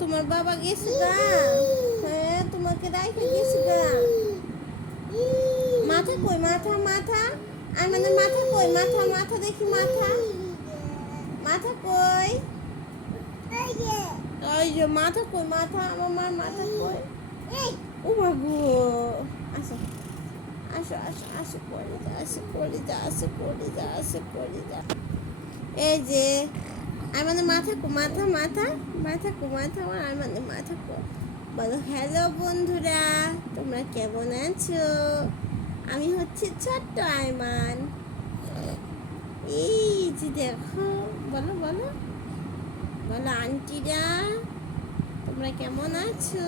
তোমার বাবা গেছে গা। হ্যাঁ তোমাকে রাইখে গেছে গা। মাথা কই? মাথা মাথা? মানে মাথা কই? মাথা মাথা, দেখি মাথা। মাথা কই? ওই যে মাথা কই? মাথা, আমার মার মাথা কই? ও বাবু আসো। আসো আসো আসো পড়ে যা আসো পড়ে যা আসো পড়ে যা আসো পড়ে যা এই যে আমাদের মাথা কো মাথা মাথা মাথা কো মাথা আমার আমাদের মাথা কো। বলো হ্যালো বন্ধুরা তোমরা কেমন আছো? আমি হচ্ছে ছোট্ট আয়মান। এই যে দেখো বলো বলো বলো আন্টিরা তোমরা কেমন আছো?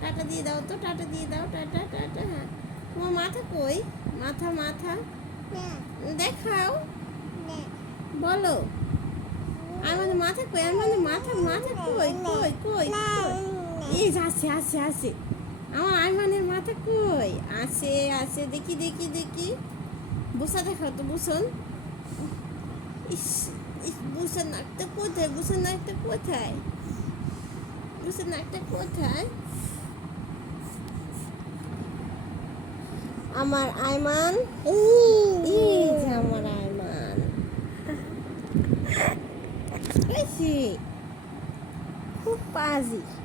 টাটা দিয়ে দাও তো টাটা দিয়ে দাও টাটা টাটা হ্যাঁ। তোমার মাথা কই? মাথা মাথা। দেখাও। বলো। আমাদের মাথা কই? আমাদের মাথা মাথা কই কই কই? এই আসে আসে আসে আমার আইমানের মাথা কই? আসে আসে দেখি দেখি দেখি। বুসা দেখাও তো, বুসন। ইস ইস, বুসার নাকটা কোথায়? বুসার নাকটা কোথায়? বুসার নাকটা কোথায়? আমার আইমান? আমার আইমান। Esqueci. Quase.